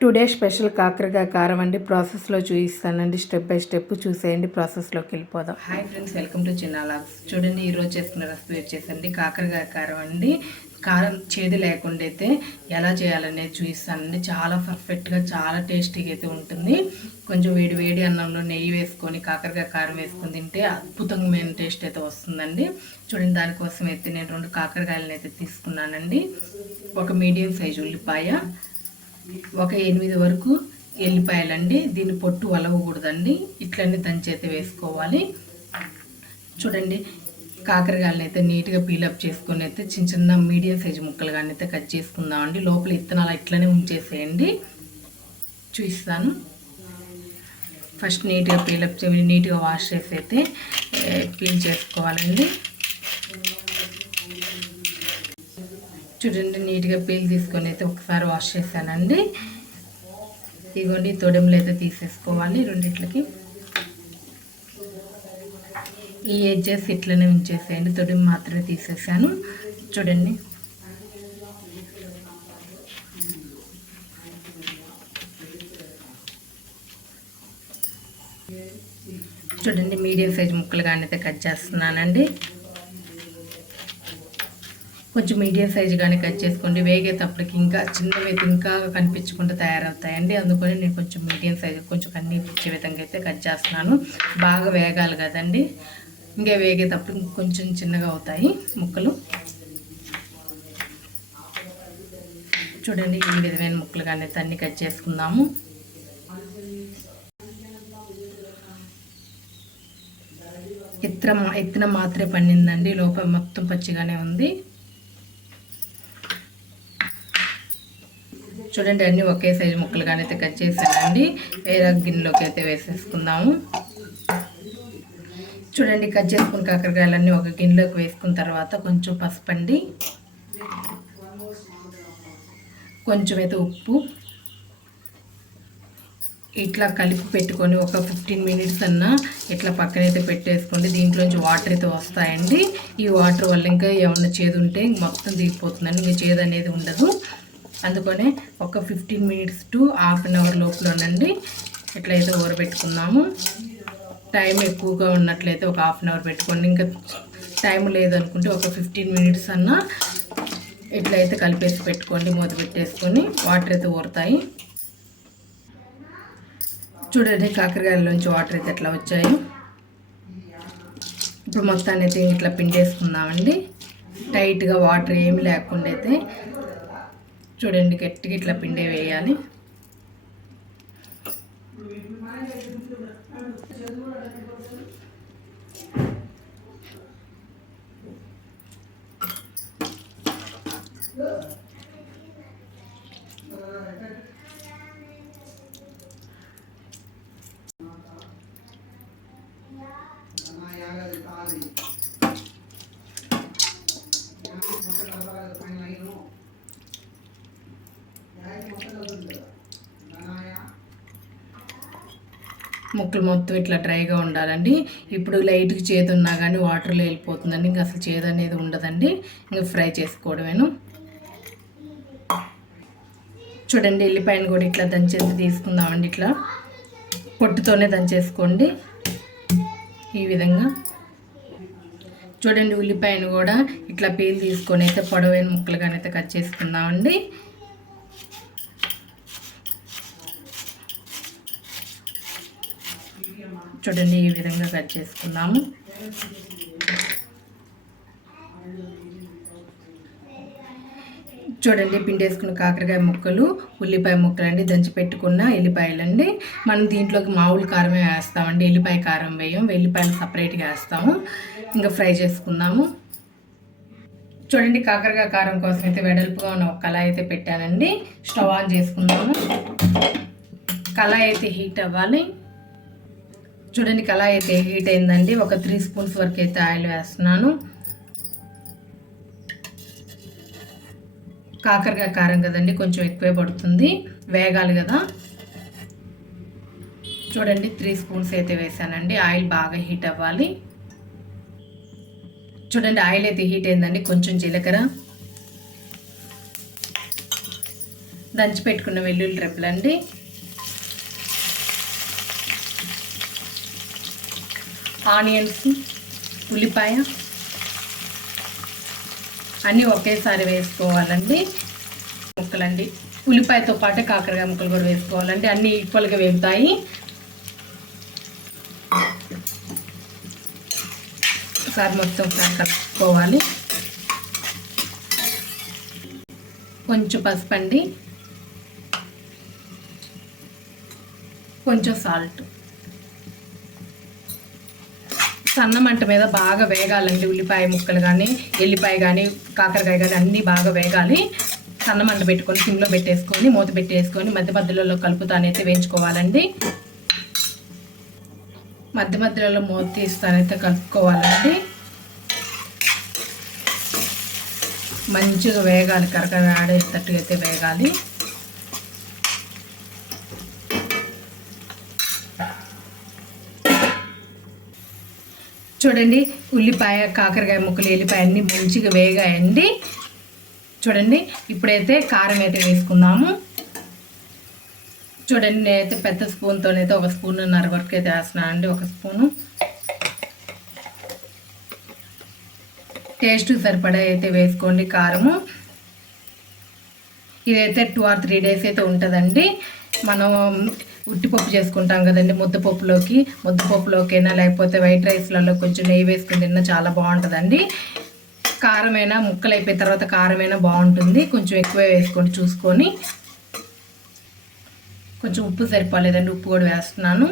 Today special కాకరకాయ కారం అండి. ప్రాసెస్లో చూపిస్తానండి. స్టెప్ బై స్టెప్ చూసేయండి. ప్రాసెస్లోకి వెళ్ళిపోదాం. Hi friends welcome to Chinna logs. చూడండి ఈరోజు చేసుకున్న రెసిపీ వచ్చేసండి కాకరకాయ కారం అండి. కారం చేదు లేకుండా అయితే ఎలా చేయాలనేది చూపిస్తానండి. చాలా పర్ఫెక్ట్గా చాలా టేస్టీగా అయితే ఉంటుంది. కొంచెం వేడి వేడి అన్నంలో నెయ్యి వేసుకొని కాకరకాయ కారం వేసుకొని తింటే అద్భుతమైన టేస్ట్ అయితే వస్తుందండి. చూడండి దానికోసం అయితే నేను రెండు కాకరకాయలను అయితే తీసుకున్నానండి. ఒక మీడియం సైజు ఉల్లిపాయ ఒక ఎనిమిది వరకు ఎల్లిపాయలండి. దీని పొట్టు వలవకూడదండి. ఇట్లన్నీ దంచి వేసుకోవాలి. చూడండి కాకరకాయలను అయితే నీట్గా పీలప్ చేసుకొని అయితే చిన్న చిన్న మీడియం సైజు ముక్కలు కానీ అయితే కట్ చేసుకుందామండి. లోపల ఇత్తనాలు ఇట్లనే ఉంచేసేయండి. చూపిస్తాను. ఫస్ట్ నీట్గా పీలప్ నీట్గా వాష్ చేసి అయితే క్లీన్ చేసుకోవాలండి. చూడండి నీట్గా పీల్ తీసుకొని అయితే ఒకసారి వాష్ చేశానండి. ఇదిగోండి తొడెములు అయితే తీసేసుకోవాలి రెండిట్లకి. ఈ ఎడ్జెస్ ఇట్లనే ఉంచేసేయండి తొడిమి మాత్రమే తీసేసాను. చూడండి. చూడండి మీడియం సైజ్ ముక్కలు కానీ అయితే కట్ చేస్తున్నానండి. కొంచెం మీడియం సైజు కానీ కట్ చేసుకోండి. వేగేటప్పటికి ఇంకా చిన్నవి అయితే ఇంకా కనిపించకుండా తయారవుతాయండి. అందుకని నేను కొంచెం మీడియం సైజు కొంచెం కనిపించే విధంగా అయితే కట్ చేస్తున్నాను. బాగా వేగాలి కదండి. ఇంకా వేగేటప్పుడు కొంచెం చిన్నగా అవుతాయి ముక్కలు. చూడండి ఈ విధమైన ముక్కలు కానీ అన్నీ కట్ చేసుకుందాము. ఇత్తన ఇత్తన మాత్రమే పండిందండి. లోపల మొత్తం పచ్చిగానే ఉంది. చూడండి అన్నీ ఒకే సైజు ముక్కలుగానే అయితే కట్ చేసానండి వేరే గిన్నెలోకి అయితే వేసేసుకుందాము. చూడండి కట్ చేసుకున్న కాకరకాయలన్నీ ఒక గిన్నెలోకి వేసుకున్న తర్వాత కొంచెం పసుపండి కొంచెం అయితే ఉప్పు. ఇట్లా కలిపి పెట్టుకొని ఒక ఫిఫ్టీన్ మినిట్స్ అన్నా ఇట్లా పక్కనైతే పెట్టేసుకోండి. దీంట్లోంచి వాటర్ అయితే వస్తాయండి. ఈ వాటర్ వల్ల ఇంకా ఏమన్నా చేదు ఉంటే మొత్తం దిగిపోతుందండి ఇంకా చేదు అనేది ఉండదు. అందుకనే ఒక fifteen minutes to half an hour లోపల ఉండండి ఇట్లయితే ఊరబెట్టుకుందాము టైం ఎక్కువగా ఉన్నట్లయితే ఒక హాఫ్ అన్ అవర్ పెట్టుకోండి. ఇంకా టైం లేదనుకుంటే ఒక ఫిఫ్టీన్ మినిట్స్ అన్నా ఇట్లయితే కలిపేసి పెట్టుకోండి. మూత పెట్టేసుకొని వాటర్ అయితే ఊరుతాయి. చూడండి కాకరకాయలోంచి వాటర్ అయితే ఎట్లా వచ్చాయి. ఇప్పుడు మొత్తాన్ని అయితే ఇట్లా పిండేసుకుందామండి. టైట్గా వాటర్ ఏమి లేకుండా అయితే చూడండి గట్టిగా ఇట్లా పిండి వేయాలి. ముక్కలు మొత్తం ఇట్లా డ్రైగా ఉండాలండి. ఇప్పుడు లైట్గా చేదు ఉన్నా కానీ వాటర్లో వెళ్ళిపోతుందండి. ఇంకా అసలు చేదు అనేది ఉండదండి. ఇంకా ఫ్రై చేసుకోవడమేను. చూడండి ఎల్లిపాయను కూడా ఇట్లా దంచేసి తీసుకుందామండి ఇట్లా. పొట్టుతోనే దంచేసుకోండి. ఈ విధంగా. చూడండి ఉల్లిపాయను కూడా ఇట్లా పీల్ తీసుకొని అయితే పొడవైన ముక్కలుగానైతే కట్ చేసుకుందామండి. చూడండి ఈ విధంగా కట్ చేసుకున్నాము. చూడండి పిండేసుకున్న కాకరకాయ ముక్కలు ఉల్లిపాయ ముక్కలు అండి దంచి పెట్టుకున్న ఎల్లిపాయలండి. మనం దీంట్లోకి మామూలు కారమే వేస్తామండి ఎల్లిపాయ కారం వేయం వెల్లిపాయలు సపరేట్గా వేస్తాము. ఇంకా ఫ్రై చేసుకుందాము. చూడండి కాకరకాయ కారం కోసం అయితే వెడల్పుగా ఉన్న ఒక కళాయి అయితే పెట్టానండి. స్టవ్ ఆన్ చేసుకుందాము. కళాయి అయితే హీట్ అవ్వాలి. చూడండి కళాయి అయితే హీట్ అయిందండి. ఒక త్రీ స్పూన్స్ వరకు అయితే ఆయిల్ వేస్తున్నాను. కాకరకాయ కారం కదండి కొంచెం ఎక్కువే పడుతుంది. వేగాలి కదా. చూడండి త్రీ స్పూన్స్ అయితే వేసానండి. ఆయిల్ బాగా హీట్ అవ్వాలి. చూడండి ఆయిల్ అయితే హీట్ అయిందండి. కొంచెం జీలకర్ర. దంచి పెట్టుకున్న వెల్లుల్లి రెప్పలండి ఆనియన్స్ ఉల్లిపాయ అన్నీ ఒకేసారి వేసుకోవాలండి. ముక్కలండి. ఉల్లిపాయతో పాటు కాకరకాయ ముక్కలు కూడా వేసుకోవాలండి. అన్నీ ఈక్వల్గా వేగుతాయి. ఒకసారి మొత్తం ఒకసారి కలుపుకోవాలి. కొంచెం పసుపు అండి. కొంచెం సాల్ట్. సన్న మంట మీద బాగా వేగాలండి ఉల్లిపాయ ముక్కలు కానీ ఎల్లిపాయ కానీ కాకరకాయ కానీ అన్నీ బాగా వేగాలి. సన్న మంట పెట్టుకొని సిమ్లో పెట్టేసుకొని మూత పెట్టేసుకొని మధ్య మధ్యలో కలుపుతానైతే వేయించుకోవాలండి. మధ్య మధ్యలో మూత తీస్తానైతే కలుపుకోవాలండి. మంచిగా వేగాలి కరకర ఆడేటట్టుగా అయితే వేగాలి. చూడండి ఉల్లిపాయ కాకరకాయ ముక్కలు ఎల్లిపాయ అన్నీ మంచిగా వేగాయండి. చూడండి ఇప్పుడైతే కారం అయితే వేసుకుందాము. చూడండి నేనైతే పెద్ద స్పూన్తోనైతే ఒక స్పూన్ నర వరకు అయితే వేస్తున్నాను అండి ఒక స్పూను. టేస్ట్ సరిపడా అయితే వేసుకోండి కారము. ఇదైతే టూ ఆర్ త్రీ డేస్ అయితే ఉంటుందండి. మనం ఉట్టిపప్పు చేసుకుంటాం కదండి ముద్దపప్పులోకి. ముద్దపప్పులోకైనా లేకపోతే వైట్ రైస్లలో కొంచెం నెయ్యి వేసుకుని తిన్నా చాలా బాగుంటుందండి. కారమైనా ముక్కలు అయిపోయిన తర్వాత కారమైనా బాగుంటుంది. కొంచెం ఎక్కువే వేసుకోండి చూసుకొని కొంచెం ఉప్పు సరిపోలేదండి ఉప్పు కూడా వేస్తున్నాను.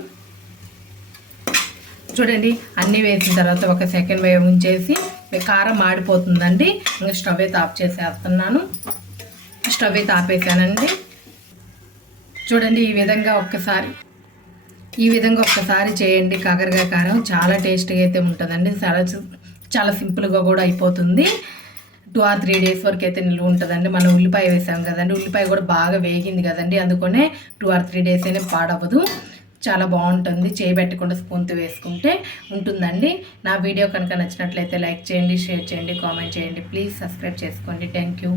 చూడండి అన్నీ వేసిన తర్వాత ఒక సెకండ్ వేవ్ ఉంచేసి కారం మాడిపోతుందండి. ఇంకా స్టవ్ అయితే ఆఫ్ చేసేస్తున్నాను. స్టవ్ అయితే ఆపేసానండి. చూడండి ఈ విధంగా ఒక్కసారి. ఈ విధంగా ఒక్కసారి చేయండి కాకరకాయ కారం. చాలా టేస్ట్గా అయితే ఉంటుందండి. చాలా చాలా సింపుల్గా కూడా అయిపోతుంది. టూ ఆర్ త్రీ డేస్ వరకు అయితే నిల్వ ఉంటుందండి. మనం ఉల్లిపాయ వేసాం కదండి. ఉల్లిపాయ కూడా బాగా వేగింది కదండి. అందుకనే టూ ఆర్ త్రీ డేస్ అయినా పాడవదు. చాలా బాగుంటుంది. చేయబెట్టకుండా స్పూన్తో వేసుకుంటే ఉంటుందండి. నా వీడియో కనుక నచ్చినట్లయితే లైక్ చేయండి షేర్ చేయండి కామెంట్ చేయండి. ప్లీజ్ సబ్స్క్రైబ్ చేసుకోండి. Thank you